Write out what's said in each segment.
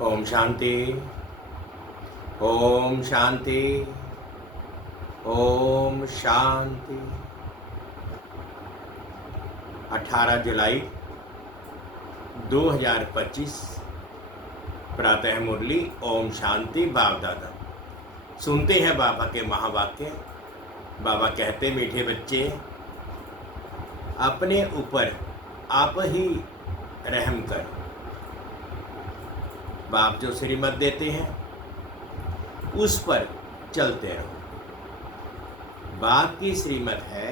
ओम शांति। ओम शांति। ओम शांति। 18 जुलाई 2025 प्रातः मुरली। ओम शांति। बाप दादा सुनते हैं बाबा के महावाक्य। बाबा कहते, मीठे बच्चे, अपने ऊपर आप ही रहम करो। बाप जो श्रीमत देते हैं उस पर चलते रहो। बाप की श्रीमत है,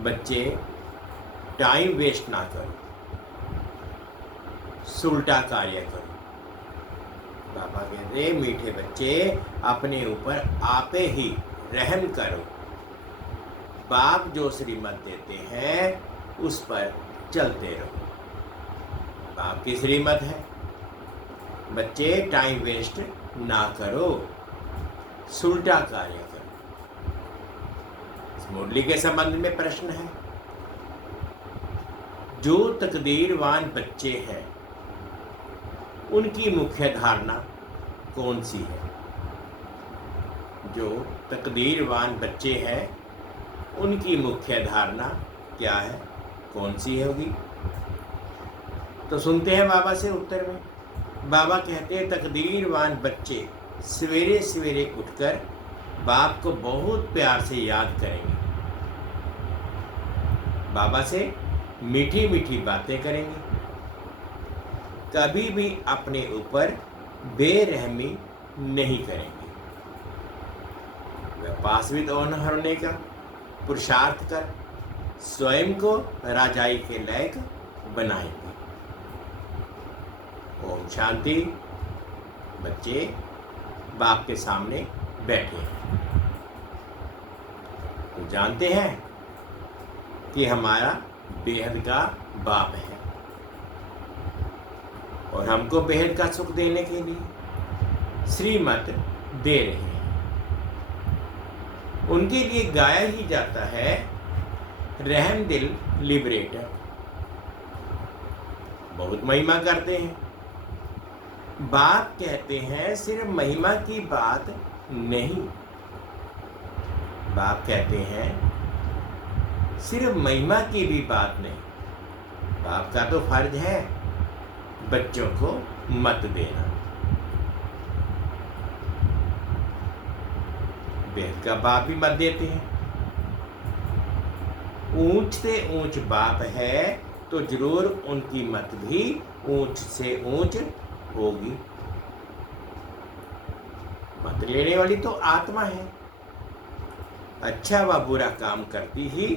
बच्चे टाइम वेस्ट ना करो, सुलटा कार्य करो। बाबा कहते, मीठे बच्चे, अपने ऊपर आप ही रहम करो। बाप जो श्रीमत देते हैं उस पर चलते रहो। बाप की श्रीमत है, बच्चे टाइम वेस्ट ना करो, सुलटा कार्य करो। इस मुरली के संबंध में प्रश्न है, जो तकदीरवान बच्चे हैं उनकी मुख्य धारणा कौन सी है? जो तकदीरवान बच्चे हैं उनकी मुख्य धारणा क्या है, कौन सी होगी? तो सुनते हैं बाबा से उत्तर में। बाबा कहते हैं, तकदीरवान बच्चे सवेरे सवेरे उठकर बाप को बहुत प्यार से याद करेंगे, बाबा से मीठी मीठी बातें करेंगे, कभी भी अपने ऊपर बेरहमी नहीं करेंगे। वह पासविद होने का पुरुषार्थ कर स्वयं को राजाई के लायक बनाएंगे। ओम शांति। बच्चे बाप के सामने बैठे हैं तो जानते हैं कि हमारा बेहद का बाप है और हमको बेहद का सुख देने के लिए श्रीमत दे रहे हैं। उनके लिए गाया ही जाता है, रहम दिल लिबरेटर। बहुत महिमा करते हैं। बाप कहते हैं सिर्फ महिमा की बात नहीं, बाप कहते हैं सिर्फ महिमा की भी बात नहीं। बाप का तो फर्ज है बच्चों को मत देना। बेहद का बाप भी मत देते हैं। ऊंच से ऊंच बाप है तो जरूर उनकी मत भी ऊंच से ऊंच होगी। मत लेने वाली तो आत्मा है, अच्छा व बुरा काम करती ही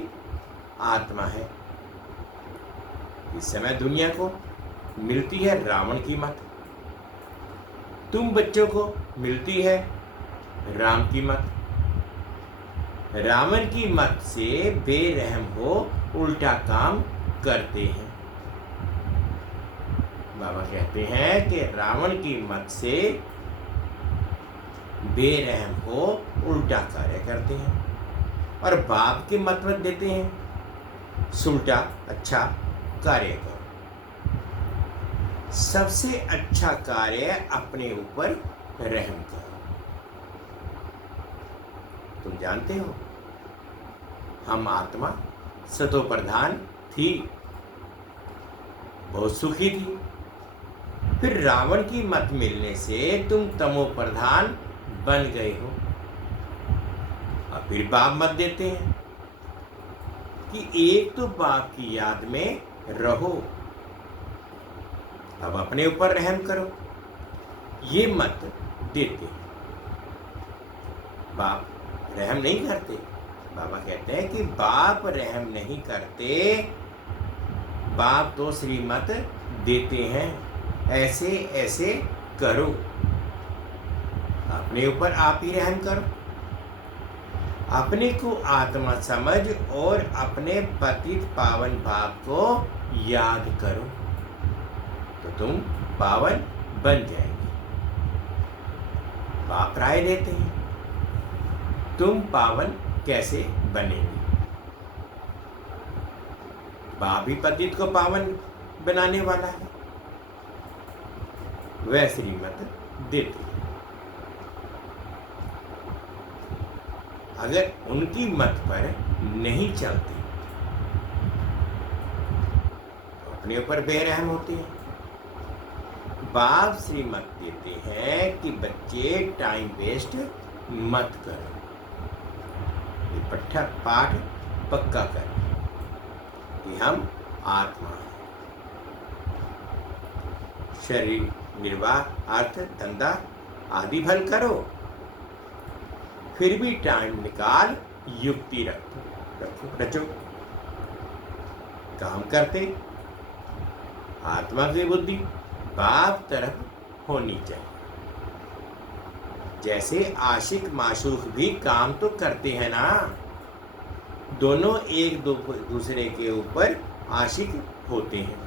आत्मा है। इस समय दुनिया को मिलती है रावण की मत, तुम बच्चों को मिलती है राम की मत। रावण की मत से बेरहम हो उल्टा काम करते हैं। बाबा कहते हैं कि रावण की मत से बेरहम हो उल्टा कार्य करते हैं और बाप की मत देते हैं, सुलटा अच्छा कार्य करो। सबसे अच्छा कार्य अपने ऊपर रहम करो। तुम जानते हो, हम आत्मा सतो प्रधान थी, बहुत सुखी थी। फिर रावण की मत मिलने से तुम तमो प्रधान बन गए हो। और फिर बाप मत देते हैं कि एक तो बाप की याद में रहो, अब अपने ऊपर रहम करो, ये मत देते हैं। बाप रहम नहीं करते। बाबा कहते हैं कि बाप रहम नहीं करते, बाप तो श्रीमत देते हैं, ऐसे ऐसे करो। अपने ऊपर आप ही रहम करो, अपने को आत्मा समझ और अपने पतित पावन बाप को याद करो तो तुम पावन बन जाएंगे। बाप राय देते हैं, तुम पावन कैसे बनेंगे? बाप ही पतित को पावन बनाने वाला है। वह श्रीमत देती है। अगर उनकी मत पर नहीं चलते तो अपने ऊपर बेरहम होते हैं। बाप श्रीमत देते हैं कि बच्चे टाइम वेस्ट मत करो, ये पाठ पक्का करें कि हम आत्मा हैं। शरीर निर्वाह, अर्थ, धंधा आदि भल करो, फिर भी टाइम निकाल युक्ति रचो। काम करते आत्मा की बुद्धि बाप तरफ होनी चाहिए। जैसे आशिक माशूक भी काम तो करते हैं ना, दोनों एक दूसरे के ऊपर आशिक होते हैं।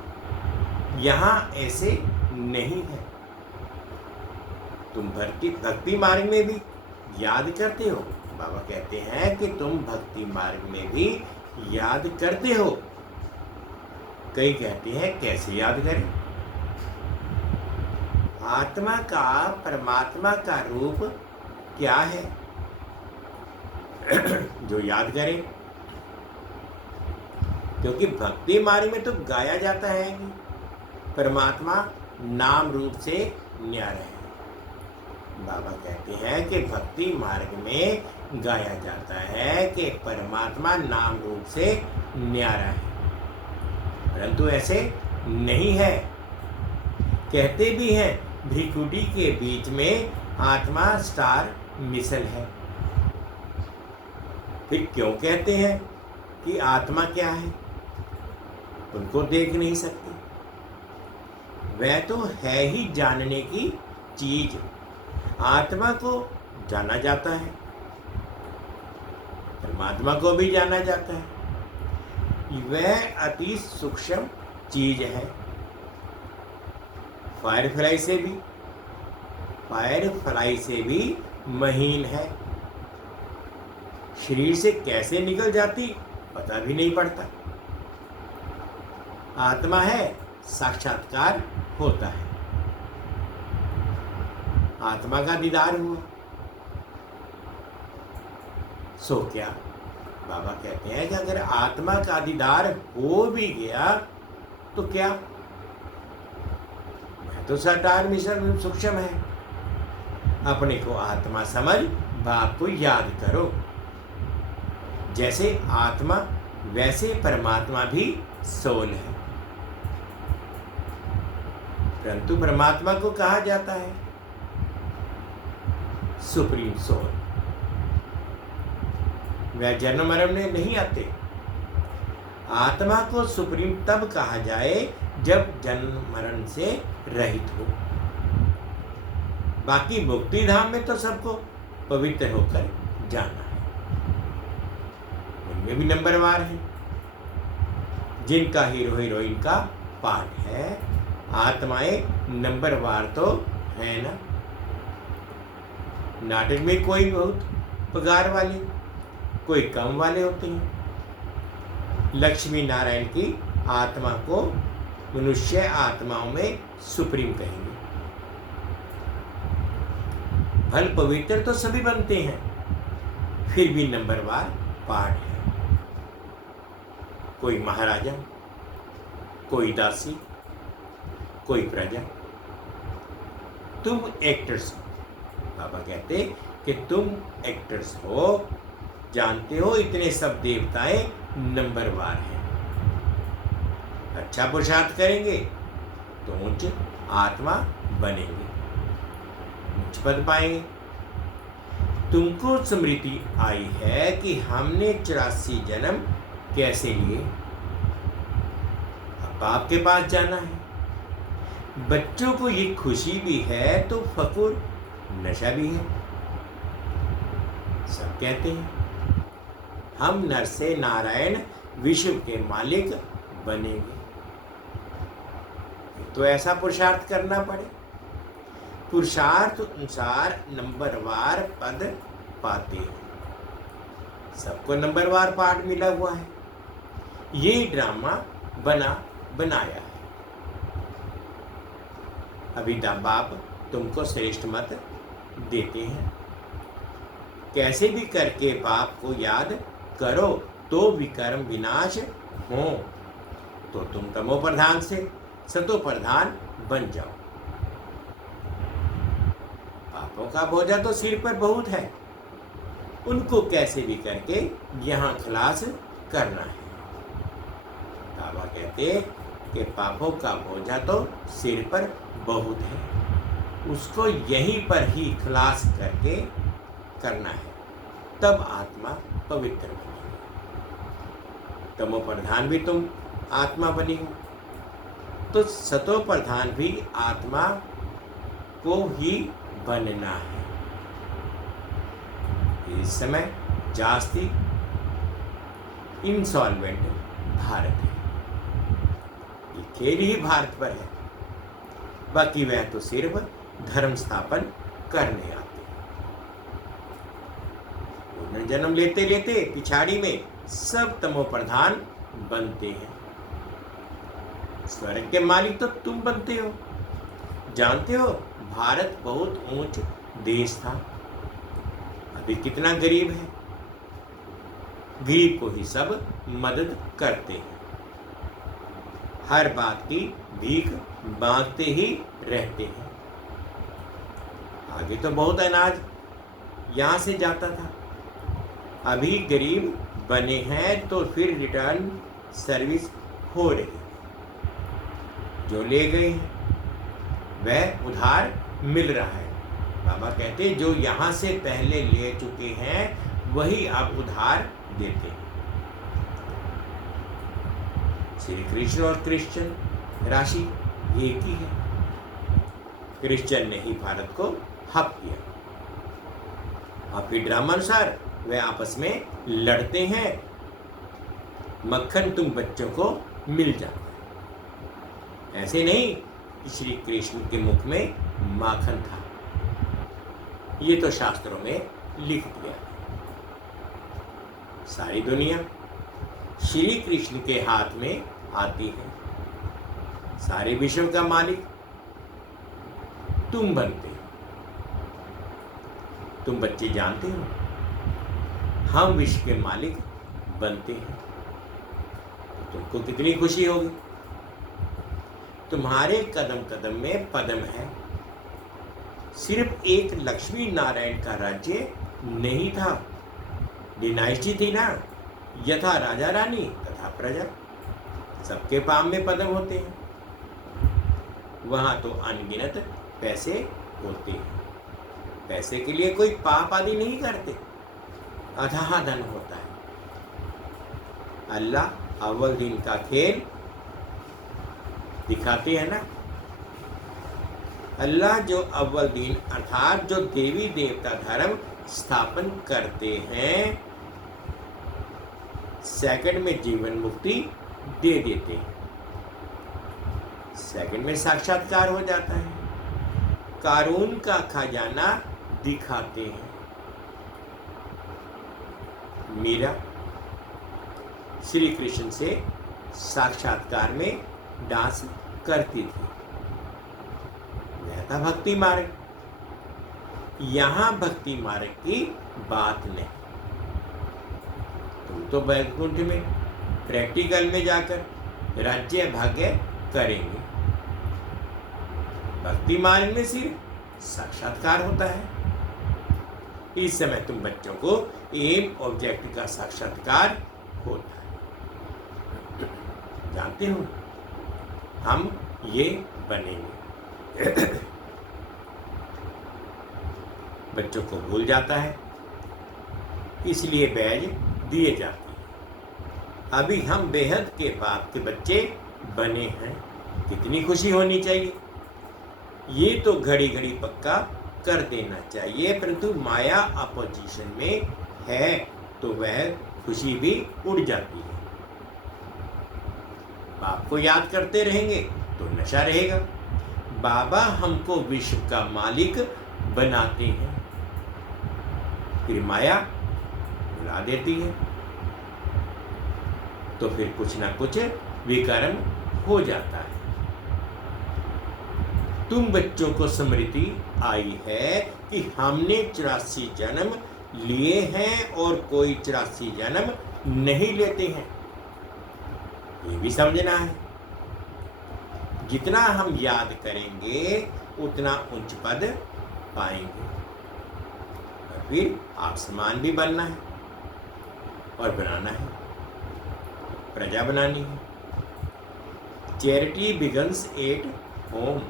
यहाँ ऐसे नहीं है। तुम भक्ति मार्ग में भी याद करते हो। बाबा कहते हैं कि तुम भक्ति मार्ग में भी याद करते हो। कई कहते हैं कैसे याद करें। आत्मा का परमात्मा का रूप क्या है जो याद करें। क्योंकि भक्ति मार्ग में तो गाया जाता है कि परमात्मा नाम रूप से न्यारा है। बाबा कहते हैं कि भक्ति मार्ग में गाया जाता है कि परमात्मा नाम रूप से न्यारा है, परंतु ऐसे नहीं है। कहते भी हैं भ्रिकुटी के बीच में आत्मा स्टार मिसल है। फिर क्यों कहते हैं कि आत्मा क्या है? उनको देख नहीं सकते। वह तो है ही जानने की चीज। आत्मा को जाना जाता है, परमात्मा को भी जाना जाता है। वह अति सूक्ष्म चीज है। फायरफ्लाई से भी महीन है। शरीर से कैसे निकल जाती पता भी नहीं पड़ता। आत्मा है, साक्षात्कार होता है। आत्मा का दीदार हुआ सो क्या? बाबा कहते हैं कि अगर आत्मा का दीदार हो भी गया तो क्या? मैं तो सटार मिशन सूक्ष्म है। अपने को आत्मा समझ बाप को याद करो। जैसे आत्मा वैसे परमात्मा भी सोल है, परंतु परमात्मा को कहा जाता है सुप्रीम सोल। वह जन्म मरण में नहीं आते। आत्मा को सुप्रीम तब कहा जाए जब जन्म मरण से रहित हो। बाकी मुक्ति धाम में तो सबको पवित्र होकर जाना है। उनमें भी नंबरवार है। जिनका हीरो हीरोइन का पार्ट है, आत्माएं नंबरवार तो है ना। नाटक में कोई बहुत पगार वाले, कोई कम वाले होते हैं। लक्ष्मी नारायण की आत्मा को मनुष्य आत्माओं में सुप्रीम कहेंगे। भल पवित्र तो सभी बनते हैं, फिर भी नंबरवार पार्ट है। कोई महाराजा, कोई दासी, कोई प्रजा। तुम एक्टर्स हो। बाबा कहते कि तुम एक्टर्स हो। जानते हो इतने सब देवताएं नंबरवार हैं। अच्छा पुरुषार्थ करेंगे तो उच्च आत्मा बनेंगे, उच्च पद पाएंगे। तुमको स्मृति आई है कि हमने 84 जन्म कैसे लिए। अब बाप के पास जाना है। बच्चों को ये खुशी भी है तो फकुर नशा भी है। सब कहते हैं हम नर से नारायण विश्व के मालिक बनेंगे। तो ऐसा पुरुषार्थ करना पड़े। पुरुषार्थ अनुसार नंबरवार पद पाते हैं। सबको नंबरवार पाठ मिला हुआ है। ये ड्रामा बनाया है। अभी बाप तुमको श्रेष्ठ मत देते हैं। कैसे भी करके बाप को याद करो तो विकर्म विनाश हो, तो तुम तमो प्रधान से सतो प्रधान बन जाओ। पापों का बोझा तो सिर पर बहुत है, उनको कैसे भी करके यहाँ खलास करना है। बाबा कहते कि पापों का बोझा तो सिर पर बहुत है, उसको यहीं पर ही खलास करके करना है, तब आत्मा पवित्र बनेगी। तमो प्रधान भी तुम आत्मा बनी हो, तो सतो प्रधान भी आत्मा को ही बनना है। इस समय जास्ती इंसॉल्वेंट भारत है, ये खेल ही भारत पर है, बाकी वह तो सिर्फ धर्म स्थापन करने आते हैं। जन्म लेते लेते पिछाड़ी में सब तमो प्रधान बनते हैं। स्वर्ग के मालिक तो तुम बनते हो। जानते हो भारत बहुत ऊंच देश था, अभी कितना गरीब है। गरीब को ही सब मदद करते हैं, हर बात की भीख मांगते ही रहते हैं। आगे तो बहुत अनाज यहाँ से जाता था, अभी गरीब बने हैं तो फिर रिटर्न सर्विस हो रही है। जो ले गए हैं वह उधार मिल रहा है। बाबा कहते जो यहाँ से पहले ले चुके हैं वही अब उधार देते हैं। श्री कृष्ण और क्रिश्चियन राशि एक ही है। क्रिश्चियन ने ही भारत को हक किया, और फिर ड्रामानुसार वे आपस में लड़ते हैं। मक्खन तुम बच्चों को मिल जाता है, ऐसे नहीं कि श्री कृष्ण के मुख में माखन था, ये तो शास्त्रों में लिख दिया। सारी दुनिया श्री कृष्ण के हाथ में आती है, सारे विश्व का मालिक तुम बनते हो। तुम बच्चे जानते हो हम विश्व के मालिक बनते हैं, तो तुमको कितनी खुशी होगी। तुम्हारे कदम कदम में पदम है। सिर्फ एक लक्ष्मी नारायण का राज्य नहीं था, डिनाइस्टी थी ना, यथा राजा रानी तथा प्रजा, सबके पाम में पदम होते हैं। वहां तो अनगिनत पैसे होते हैं, पैसे के लिए कोई पाप आदि नहीं करते, अथाह धन होता है। अल्लाह अव्वल दिन का खेल दिखाते हैं ना। अल्लाह जो अव्वल दिन अर्थात जो देवी देवता धर्म स्थापन करते हैं, सेकंड में जीवन मुक्ति दे देते हैं, सेकंड में साक्षात्कार हो जाता है, कानून का खजाना दिखाते हैं। मीरा श्री कृष्ण से साक्षात्कार में डांस करती थी, यह था भक्ति मार्ग। यहाँ भक्ति मार्ग की बात नहीं। तुम तो वैकुंठ में प्रैक्टिकल में जाकर राज्य भाग्य करेंगे, भक्ति मार्ग में सिर्फ साक्षात्कार होता है। इस समय तुम बच्चों को एम ऑब्जेक्ट का साक्षात्कार होता है। जानते हो हम ये बनेंगे। बच्चों को भूल जाता है, इसलिए बैज दिए जाते हैं। अभी हम बेहद के बाप के बच्चे बने हैं, कितनी खुशी होनी चाहिए। ये तो घड़ी घड़ी पक्का कर देना चाहिए, परंतु माया अपोजिशन में है तो वह खुशी भी उड़ जाती है। बाप को याद करते रहेंगे तो नशा रहेगा। बाबा हमको विश्व का मालिक बनाते हैं, फिर माया बुला देती है, तो फिर कुछ ना कुछ विकर्म हो जाता है। तुम बच्चों को स्मृति आई है कि हमने 84 जन्म लिए हैं और कोई 84 जन्म नहीं लेते हैं। ये भी समझना है। जितना हम याद करेंगे उतना उच्च पद पाएंगे, और फिर आसमान भी बनना है और बनाना है, प्रजा बनानी है। Charity begins at home.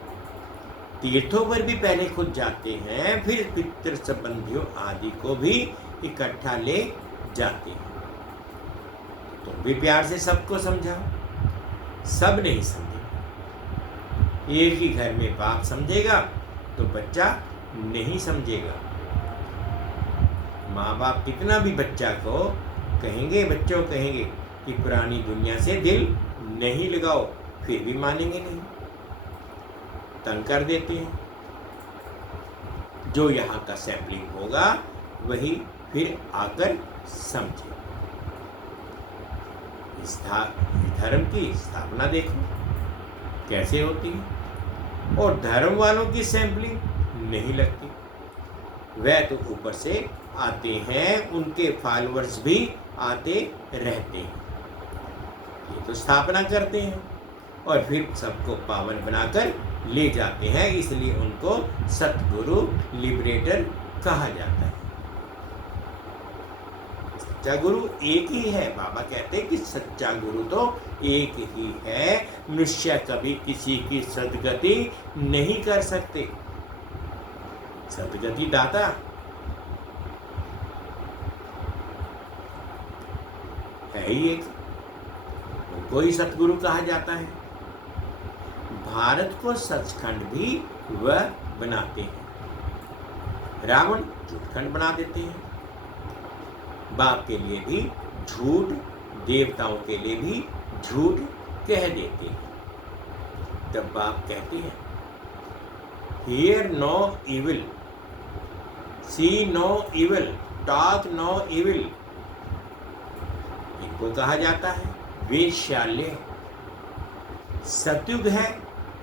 तीर्थों पर भी पहले खुद जाते हैं, फिर पितृ संबंधियों आदि को भी इकट्ठा ले जाते हैं। तुम भी प्यार से सबको समझाओ। सब नहीं समझेगा। एक ही घर में बाप समझेगा तो बच्चा नहीं समझेगा। माँ बाप कितना भी बच्चा को कहेंगे, बच्चों कहेंगे कि पुरानी दुनिया से दिल नहीं लगाओ, फिर भी मानेंगे नहीं, तंग कर देते हैं। जो यहाँ का सैंपलिंग होगा वही फिर आकर समझे। इस धर्म की स्थापना देखो कैसे होती है, और धर्म वालों की सैंपलिंग नहीं लगती। वह तो ऊपर से आते हैं, उनके फॉलोअर्स भी आते रहते हैं। ये तो स्थापना करते हैं और फिर सबको पावन बनाकर ले जाते हैं, इसलिए उनको सतगुरु लिबरेटर कहा जाता है। सच्चा गुरु एक ही है। बाबा कहते हैं कि सच्चा गुरु तो एक ही है। मनुष्य कभी किसी की सदगति नहीं कर सकते। सदगति दाता है ही एक, उनको ही सतगुरु कहा जाता है। भारत को सचखंड भी वह बनाते हैं, रावण झूठखंड बना देते हैं। बाप के लिए भी झूठ, देवताओं के लिए भी झूठ कह देते हैं। तब बाप कहते हैं, hear no evil, see no evil, talk no evil. इनको कहा जाता है वेश्यालय। सतयुग है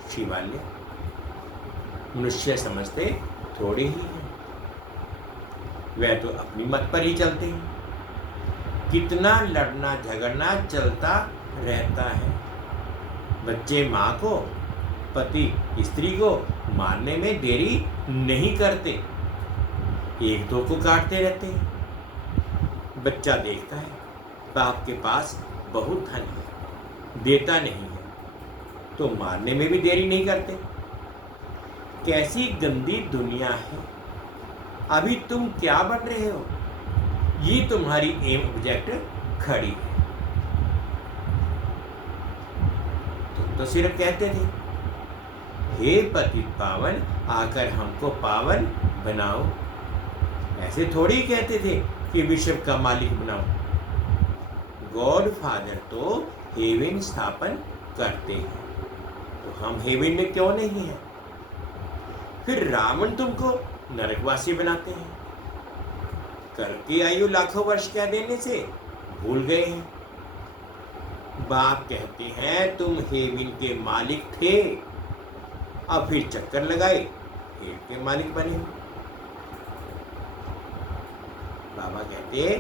शिवालय। मनुष्य समझते थोड़े ही हैं, वह तो अपनी मत पर ही चलते हैं। कितना लड़ना झगड़ना चलता रहता है। बच्चे माँ को, पति स्त्री को मारने में देरी नहीं करते, एक दो को काटते रहते हैं। बच्चा देखता है बाप के पास बहुत धन है, देता नहीं है, तो मारने में भी देरी नहीं करते। कैसी गंदी दुनिया है। अभी तुम क्या बन रहे हो? ये तुम्हारी एम ऑब्जेक्ट खड़ी है। तुम तो सिर्फ कहते थे, हे पतित पावन आकर हमको पावन बनाओ। ऐसे थोड़ी कहते थे कि विश्व का मालिक बनाओ। गॉड फादर तो हेवन स्थापन करते हैं, तो हम हेवन में क्यों नहीं हैं? फिर रावण तुमको नरकवासी बनाते हैं। कल की आयु लाखों वर्ष कह देने से भूल गए हैं। बाप कहते हैं तुम हेवन के मालिक थे, अब फिर चक्कर लगाए हेल के मालिक बने। बाबा कहते हैं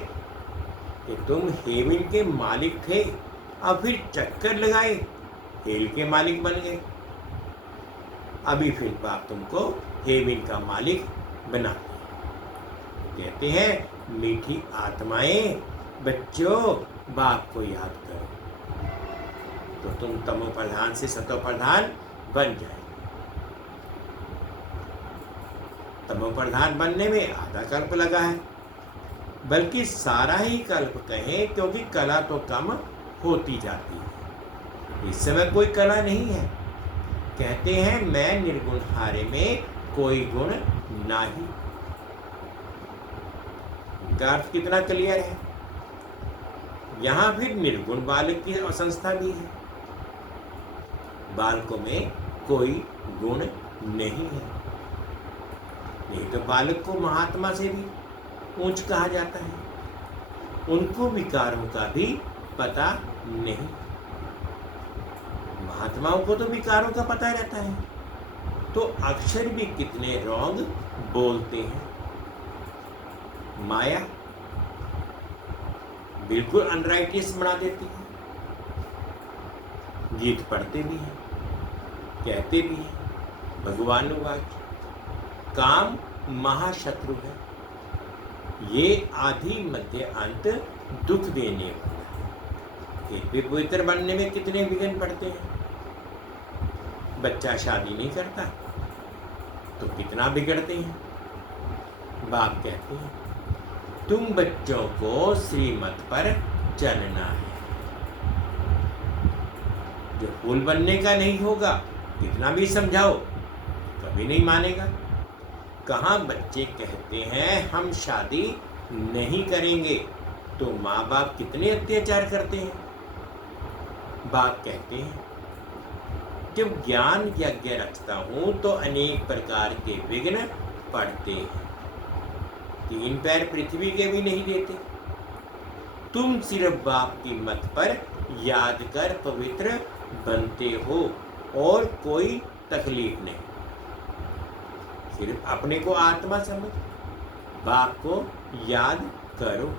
कि तुम हेवन के मालिक थे, अब फिर चक्कर लगाए हेल के मालिक बन गए। अभी फिर बाप तुमको हेवन का मालिक बनाते हैं। कहते हैं मीठी आत्माएं, बच्चों बाप को याद करो, तो तुम तमो प्रधान से सतो प्रधान बन जाए। तमो प्रधान बनने में आधा कल्प लगा है, बल्कि सारा ही कल्प कहें, क्योंकि कला तो कम होती जाती है। इस समय कोई कला नहीं है। कहते हैं मैं निर्गुण हारे में कोई गुण नहीं। इनका अर्थ कितना क्लियर है। यहाँ फिर निर्गुण बालक की संस्था भी है। बालकों में कोई गुण नहीं है, नहीं तो बालक को महात्मा से भी ऊंच कहा जाता है। उनको विकारों का भी पता नहीं। महात्माओं को तो विकारों का पता रहता है, तो अक्षर भी कितने रॉन्ग बोलते हैं। माया बिल्कुल अनराइटियस बना देती है। गीत पढ़ते भी हैं, कहते भी हैं, भगवान वाक्य काम महाशत्रु है, ये आदि मध्य अंत दुख देने वाला है। एक भी पवित्र बनने में कितने विघ्न पड़ते हैं। बच्चा शादी नहीं करता तो कितना बिगड़ते हैं। बाप कहते हैं तुम बच्चों को श्रीमत पर चलना है। जो फूल बनने का नहीं होगा, कितना भी समझाओ कभी नहीं मानेगा। कहाँ बच्चे कहते हैं हम शादी नहीं करेंगे, तो माँ बाप कितने अत्याचार करते हैं। बाप कहते हैं जब ज्ञान यज्ञ रखता हूं तो अनेक प्रकार के विघ्न पड़ते हैं। 3 पैर पृथ्वी के भी नहीं देते। तुम सिर्फ बाप की मत पर याद कर पवित्र बनते हो और कोई तकलीफ नहीं। सिर्फ अपने को आत्मा समझ, बाप को याद करो।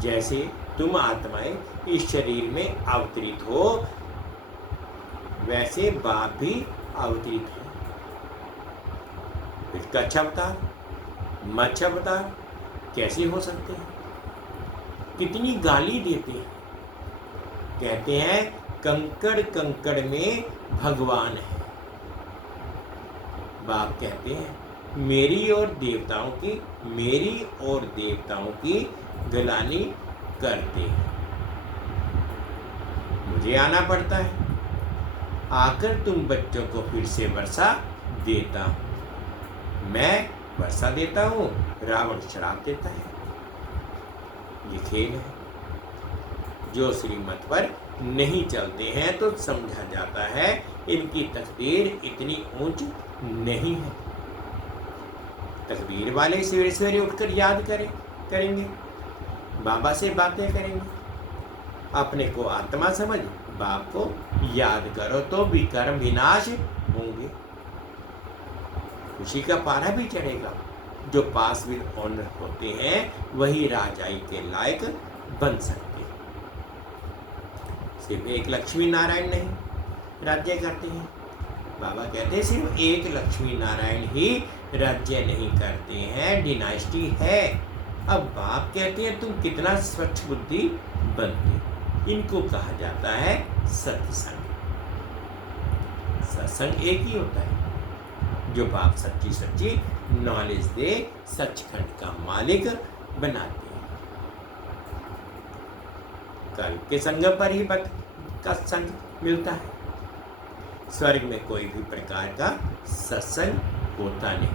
जैसे तुम आत्माएं इस शरीर में अवतरित हो, वैसे बाप भी अवतरित है। इसका अच्छा अवतार, मच्छा अवतार कैसे हो सकते हैं। कितनी गाली देते हैं। कहते हैं कंकड़ कंकड़ में भगवान है। बाप कहते हैं मेरी और देवताओं की गलानी करते हैं। मुझे आना पड़ता है, आकर तुम बच्चों को फिर से वर्षा देता हूं। मैं वर्षा देता हूं, रावण श्राप देता है। ये खेल है। जो श्रीमत पर नहीं चलते हैं तो समझा जाता है इनकी तकदीर इतनी ऊंच नहीं है। तकदीर वाले सवेरे सवेरे उठकर याद करेंगे, बाबा से बातें करेंगे। अपने को आत्मा समझ, बाप को याद करो तो विकर्म विनाश होंगे। खुशी का पारा भी चढ़ेगा। जो पास विद ऑनर होते हैं वही राजाई के लायक बन सकते हैं। सिर्फ एक लक्ष्मी नारायण नहीं राज्य करते हैं। बाबा कहते हैं सिर्फ एक लक्ष्मी नारायण ही राज्य नहीं करते हैं, डिनाइस्टी है। अब बाप कहते हैं तुम कितना स्वच्छ बुद्धि बनते। इनको कहा जाता है सत्संग। सत्संग एक ही होता है। जो बाप सच्ची सच्ची नॉलेज दे, सचखंड का मालिक बनाते हैं। कल के संगम पर ही भक्त का संग मिलता है। स्वर्ग में कोई भी प्रकार का सत्संग होता नहीं।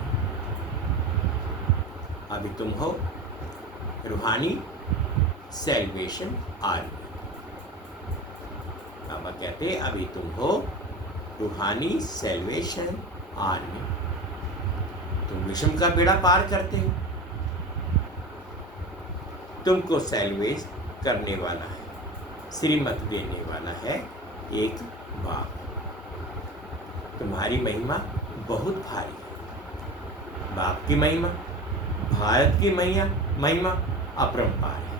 अभी तुम हो रूहानी सैल्वेशन आर्मी। बाबा कहते अभी तुम हो रूहानी सैल्वेशन आर्मी। तुम विषम का बेड़ा पार करते हो। तुमको सैल्वेज करने वाला है, श्रीमत देने वाला है एक बाप। तुम्हारी महिमा बहुत भारी है। बाप की महिमा, भारत की महिमा अपरंपार है।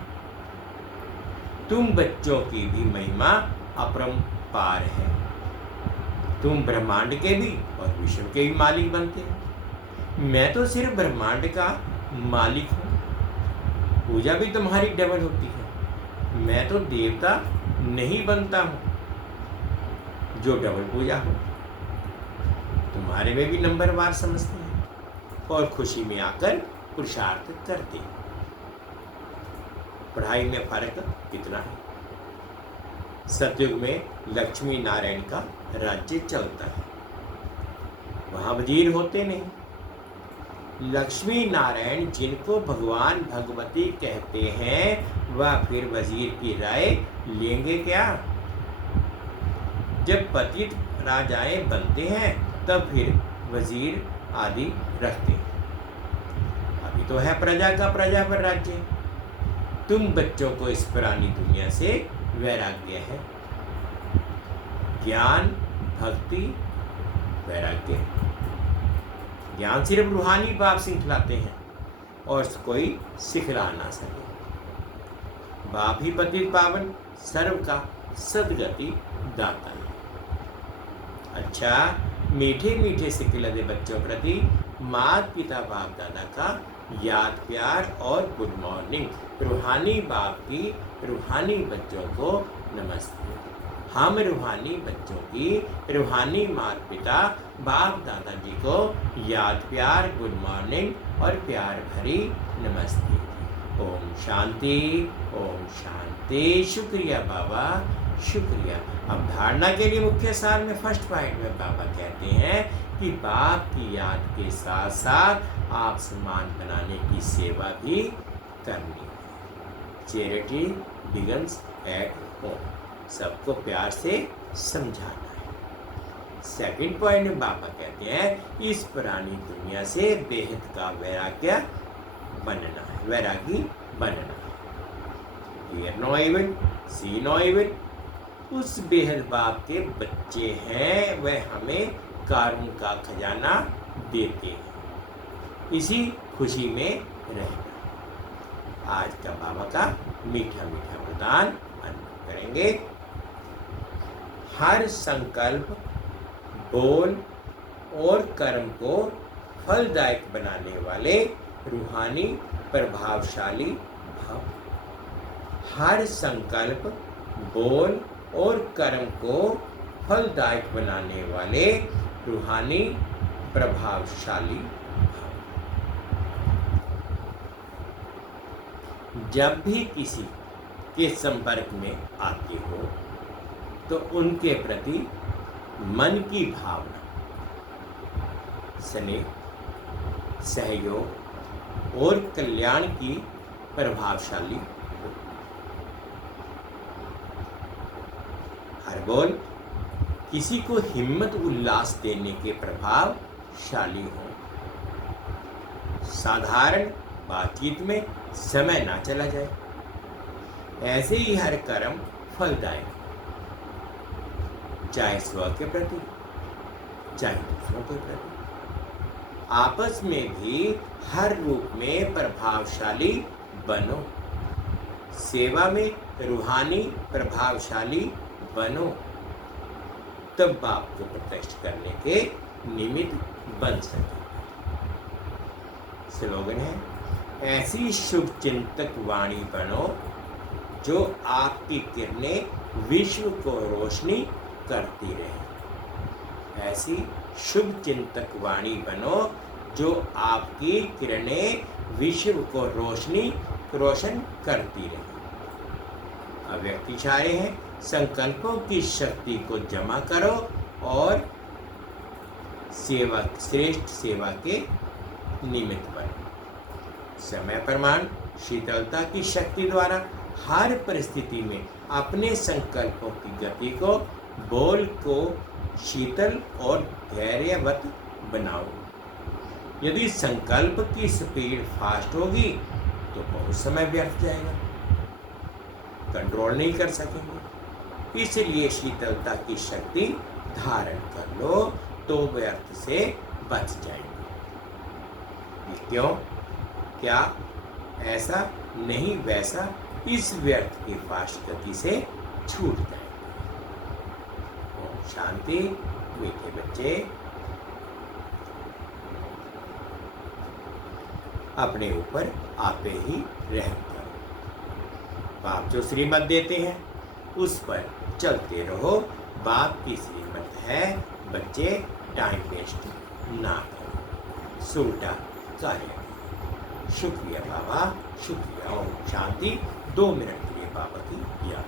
तुम बच्चों की भी महिमा अपरंपार है। तुम ब्रह्मांड के भी और विश्व के भी मालिक बनते हो। मैं तो सिर्फ ब्रह्मांड का मालिक हूँ। पूजा भी तुम्हारी डबल होती है। मैं तो देवता नहीं बनता हूँ जो डबल पूजा हो। तुम्हारे में भी नंबरवार समझते हैं और खुशी में आकर पुरुषार्थ करते हैं। पढ़ाई में फर्क कितना है। सतयुग में लक्ष्मी नारायण का राज्य चलता है। वहां वजीर होते नहीं। लक्ष्मी नारायण जिनको भगवान भगवती कहते हैं वह फिर वजीर की राय लेंगे क्या। जब पतित राजाएं बनते हैं तब फिर वजीर आदि रखते हैं। अभी तो है प्रजा का प्रजा पर राज्य। तुम बच्चों को इस पुरानी दुनिया से वैराग्य है। ज्ञान, भक्ति, वैराग्य। ज्ञान सिर्फ रूहानी बाप सिखलाते हैं और कोई सिखला ना सके। बाप ही पतित पावन सर्व का सदगति दाता है। अच्छा, मीठे मीठे सिक्के लदे बच्चों प्रति माता पिता बाप दादा का याद प्यार और गुड मॉर्निंग। रूहानी बाप की रूहानी बच्चों को नमस्ते। हम रूहानी बच्चों की रूहानी माता पिता बाप दादाजी को याद प्यार गुड मॉर्निंग और प्यार भरी नमस्ते। ओम शांति, ओम शांति। शुक्रिया बाबा, शुक्रिया। अब धारणा के लिए मुख्य सार में फर्स्ट पॉइंट में बाबा कहते हैं कि बाप की याद के साथ साथ आप सम्मान बनाने की सेवा भी करनी है। Charity begins at home. सबको प्यार से समझाना है। सेकंड पॉइंट में बाबा कहते हैं इस पुरानी दुनिया से बेहद का वैराग्य बनना है, वैरागी बनना है। Hear no evil, see no evil. उस बेहद बाप के बच्चे हैं, वह हमें कारों का खजाना देते हैं। इसी खुशी में रहना। आज का बाबा का मीठा मीठा वरदान अनुभव करेंगे। हर संकल्प, बोल और कर्म को फलदायक बनाने वाले रूहानी प्रभावशाली भाव। हर संकल्प, बोल और कर्म को फलदायक बनाने वाले रूहानी प्रभावशाली भाव। जब भी किसी के संपर्क में आते हो तो उनके प्रति मन की भावना, स्नेह, सहयोग और कल्याण की प्रभावशाली हो। हर बोल किसी को हिम्मत उल्लास देने के प्रभावशाली हो। साधारण बातचीत में समय ना चला जाए। ऐसे ही हर कर्म फलदायक, चाहे स्व के प्रति चाहे दूसरों के प्रति। आपस में भी हर रूप में प्रभावशाली बनो। सेवा में रूहानी प्रभावशाली बनो, तब बाप को प्रत्यक्ष करने के निमित्त बन सके। स्लोगन है, ऐसी शुभ चिंतक वाणी बनो जो आपकी किरणें विश्व को रोशनी करती रहे। ऐसी शुभ चिंतक वाणी बनो जो आपकी किरणें विश्व को रोशन करती रहे। अव्यक्त इशारे हैं, संकल्पों की शक्ति को जमा करो और सेवा, श्रेष्ठ सेवा के निमित्त बनो। समय प्रमाण, शीतलता की शक्ति द्वारा हर परिस्थिति में अपने संकल्पों की गति को, बोल को शीतल और धैर्यवत बनाओ। यदि संकल्प की स्पीड फास्ट होगी तो बहुत समय व्यर्थ जाएगा, कंट्रोल नहीं कर सकेंगे। इसलिए शीतलता की शक्ति धारण कर लो तो व्यर्थ से बच जाएंगे। क्यों? क्या ऐसा नहीं वैसा इस व्यर्थ की फास्ट गति से छूट जाएंगे। ओम शांति। मीठे बच्चे अपने ऊपर आपे ही रहम करो। बाप जो श्रीमत देते हैं उस पर चलते रहो। बाप की श्रीमत है बच्चे टाइम वेस्ट ना करो, सुलटा कार्य। शुक्रिया बाबा, शुक्रिया। ओम शांति। 2 मिनट के लिए बाबा की याद।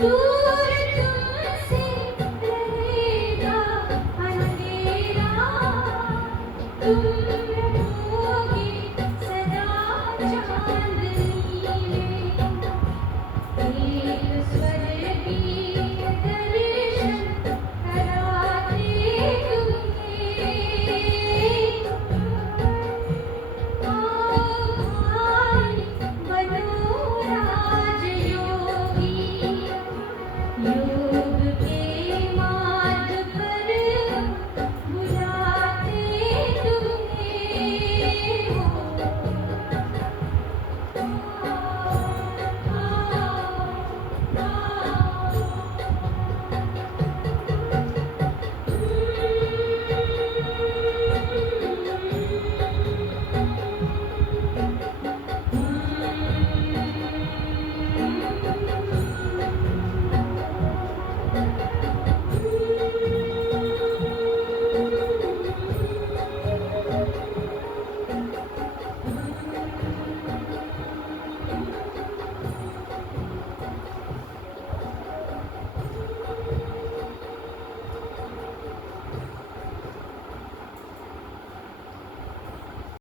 दूर